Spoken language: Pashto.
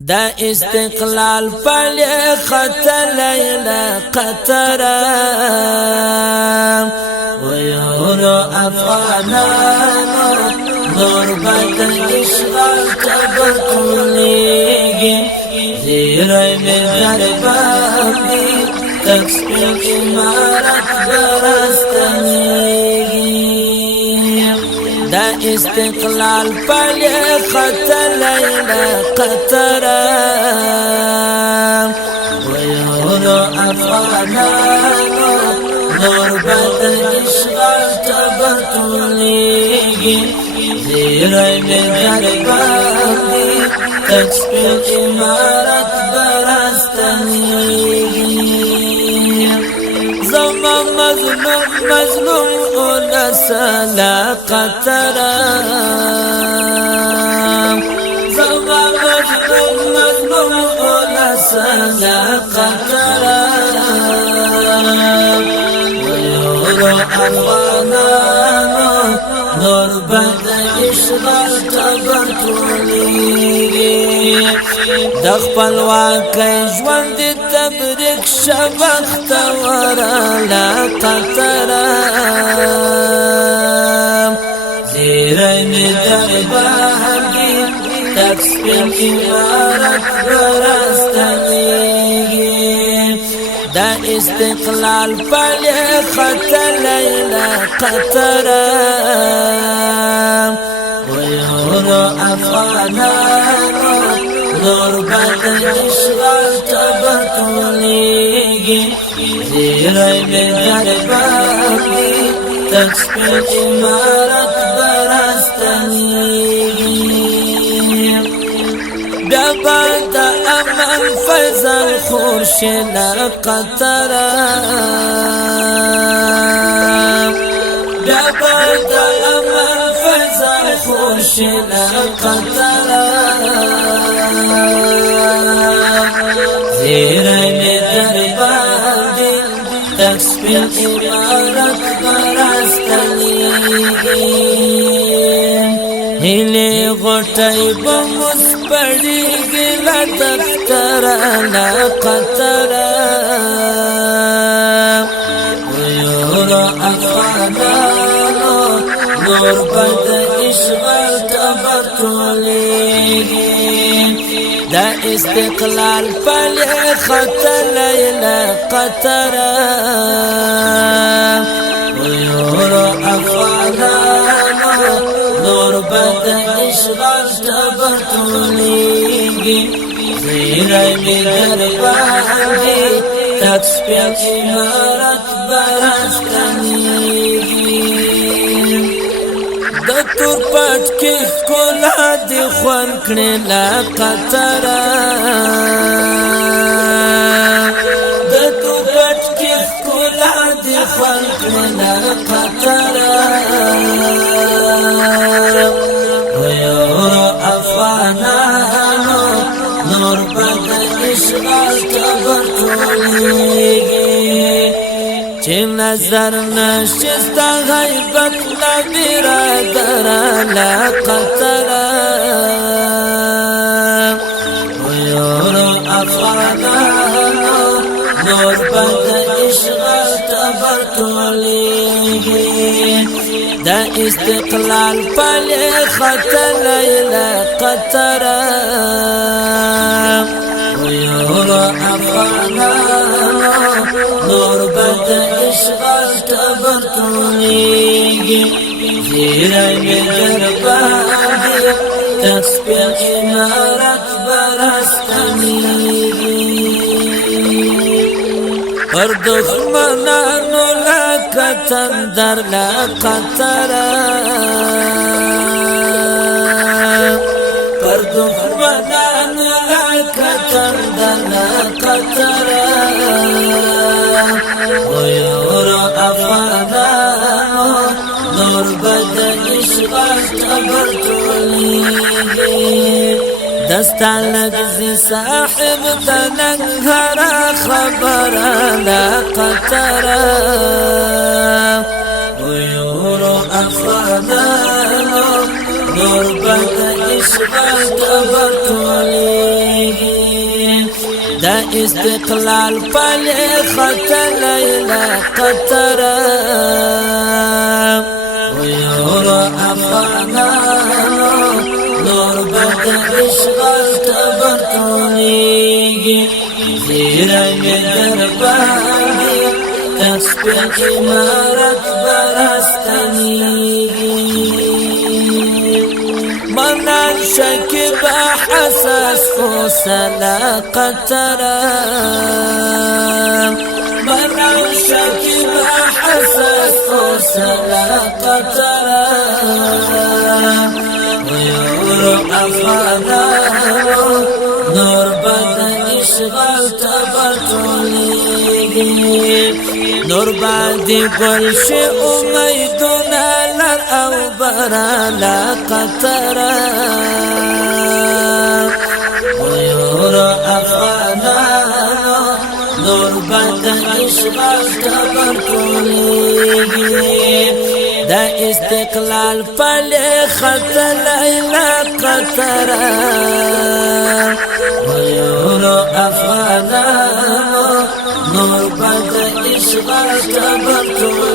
دا استقلال پل خط لیلا قطر ویورو افغانانو نور بدن اشغال تبطولیگی زیرائی میں غربانی تکسپیل امارت برستنیگی دا استقلال پل خط لیلا قطر ویورو افغانانو نور بدن اشغال تبطولیگی زیرائی میں غربانی تکسپیل امارت برستنیگی زمان مظلوم اولسلا قطر زمان مظلوم اولسلا قطر ویورو افغانانو نور بدن اشغال تبطولیگی دخپل واقع ژوند تبریک شبخت ورلا قطر زیرائی میں درباگی تکسپیل امارت برستنیگی دا استقلال پل خط لیلا قطر ویورو افغانانو نور بدن اشغال تبطولیگی زیرائی میں غربانی تکسپیل امارت برستنیگی بابا دا امن فیضان خورشلا قطر بابا دا امن فیضان خورشلا قطر زیرائی میں درباندی تکسپیل امارت برستنیگی ہیلے غٹائی بمسپڑیگی لدفتر لا قطر ویورو افغانانو نور بدن اشغال تبطولیگی دا استقلال پل خط لیلا قطر ویورو افغانانو نور بدن اشغال تبطولیگی زیرائی میں درباندی تکسپیل امارت برستنیگی د تور پټ کې ښکلا دې خوند کړې لا قطر د تور پټ کې ښکلا دې خوند کړې لا قطر ویورو افغانانو نور بدن اشغال تبطولیگی چه نظر نشستا غیبت لبرادر لا قطر ویورو افغانانو نور بدن اشغال تبطولیگی دا استقلال پل خط لیلا قطر ویورو افغانانو نور بدن اشغال تبطولیگی زیرائی میں درباندی تکسپیل امارت برستنیگی پر دخمنانو لکا تندر لا قطر پر دخمنانو لکا تندر لا قطر ویورو افغانانو نور بدن اشغال تبطولیگی دستان لگزی صاحب تنگھرا خبر لا قطر ویورو افغانانو نور بدن اشغال تبطولیگی دا استقلال پلی خط لیلا قطرا ویور افغانانو نور بد اشغال تبرتونیگی زیرنگ در باندی تسپیل امارت برستنیگی منان شکی با حساس فوسلا قطرا منان شکی با حساس فوسلا قطرا ویور افغانانو نور بد اشغال تبرتونیگی نور بادی گلشی امیدونا لر او برالا قطرا ویور افغانانو نور باد اشغال تبرتونیگی دا استقلال پلی خط لیلا قطرا ویور افغانانو نور باد اشغال تبرتونیگی